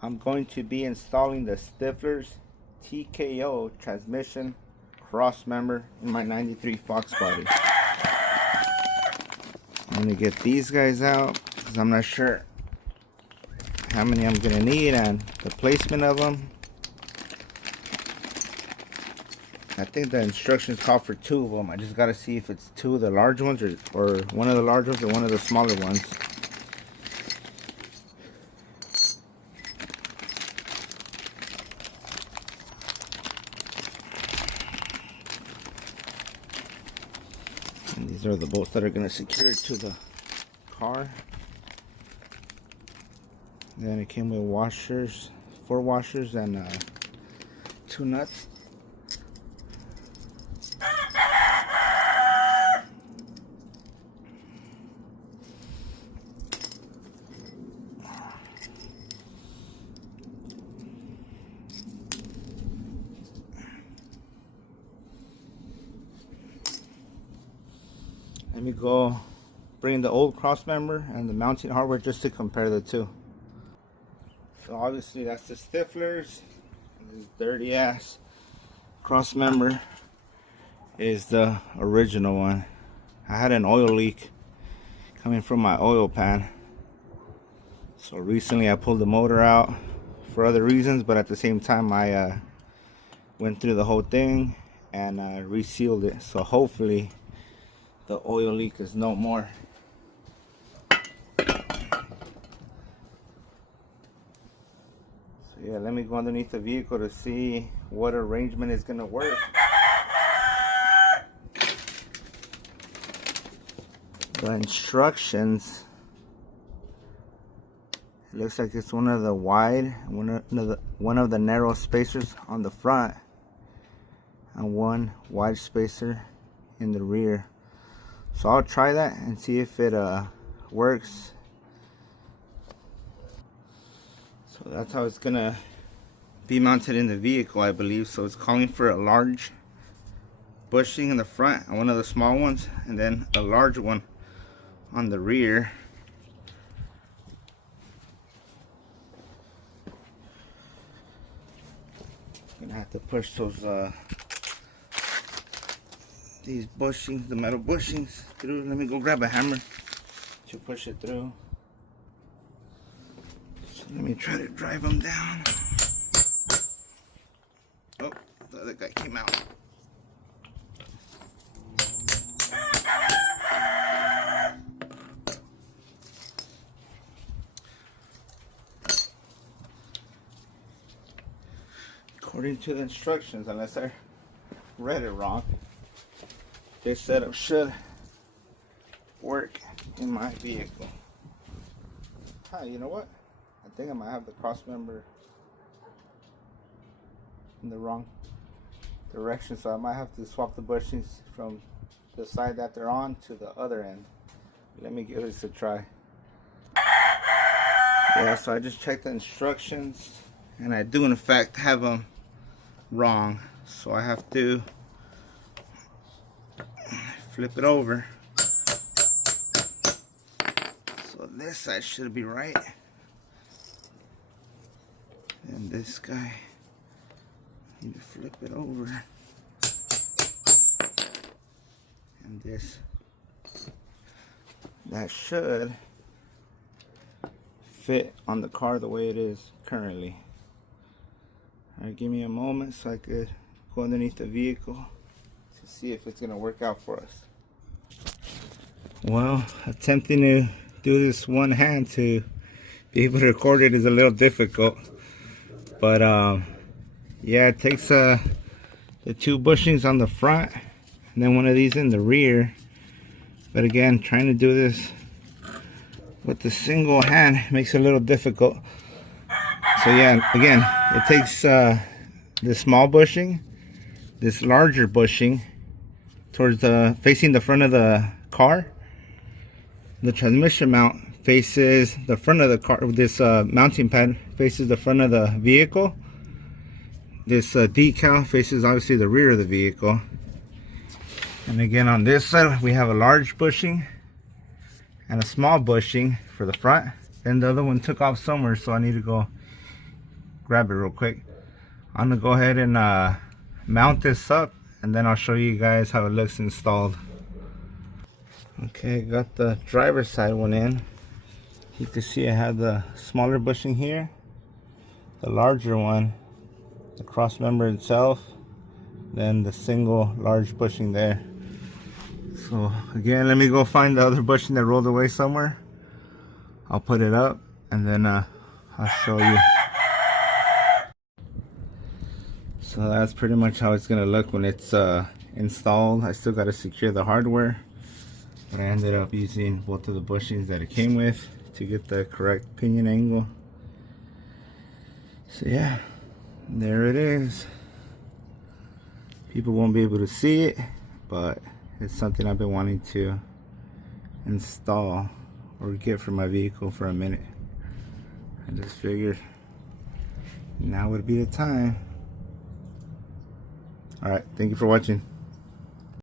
I'm going to be installing the Stifler's TKO transmission cross member in my 93 Fox body. I'm going to get these guys out because I'm not sure how many I'm going to need and the placement of them. I think the instructions call for 2 of them. I just got to see if it's 2 of the large ones or one of the large ones or one of the smaller ones. And these are the bolts that are going to secure it to the car. Then it came with washers, 4 washers and 2 nuts. Let me go bring the old cross member and the mounting hardware just to compare the two. So obviously that's the Stifler's. This dirty ass cross member is the original one. I had an oil leak coming from my oil pan. So recently I pulled the motor out for other reasons, but at the same time I went through the whole thing and resealed it. So hopefully the oil leak is no more. So yeah, let me go underneath the vehicle to see what arrangement is gonna work. The instructions, it looks like it's one of the wide, one of the narrow spacers on the front, and one wide spacer in the rear. So I'll try that and see if it works. So that's how it's gonna be mounted in the vehicle, I believe. So it's calling for a large bushing in the front and one of the small ones, and then a large one on the rear. Gonna have to push those these bushings, the metal bushings through. Let me go grab a hammer to push it through. So let me try to drive them down. Oh, the other guy came out. According to the instructions, unless I read it wrong, this setup should work in my vehicle. Hi, you know what? I think I might have the cross member in the wrong direction, so I might have to swap the bushings from the side that they're on to the other end. Let me give this a try. Yeah, so I just checked the instructions and I do in fact have them wrong, so I have to flip it over. So this side should be right, and this guy, need to flip it over, and this, that should fit on the car the way it is currently. Alright, give me a moment so I could go underneath the vehicle to see if it's gonna work out for us. Well, attempting to do this one hand to be able to record it is a little difficult, but yeah, it takes the 2 bushings on the front and then one of these in the rear. But again, trying to do this with the single hand makes it a little difficult. So yeah, again, it takes this small bushing, this larger bushing towards facing the front of the car. The transmission mount faces the front of the car. This mounting pad faces the front of the vehicle. This decal faces obviously the rear of the vehicle. And again, on this side we have a large bushing and a small bushing for the front. And the other one took off somewhere, so I need to go grab it real quick. I'm gonna go ahead and mount this up, and then I'll show you guys how it looks installed. Okay, got the driver's side one in. You can see I have the smaller bushing here, the larger one, the cross member itself, then the single large bushing there. So again, let me go find the other bushing that rolled away somewhere. I'll put it up, and then I'll show you. So that's pretty much how it's gonna look when it's installed. I still gotta secure the hardware, but I ended up using both of the bushings that it came with to get the correct pinion angle. So yeah, there it is. People won't be able to see it, but it's something I've been wanting to install or get for my vehicle for a minute. I just figured now would be the time. Alright, thank you for watching.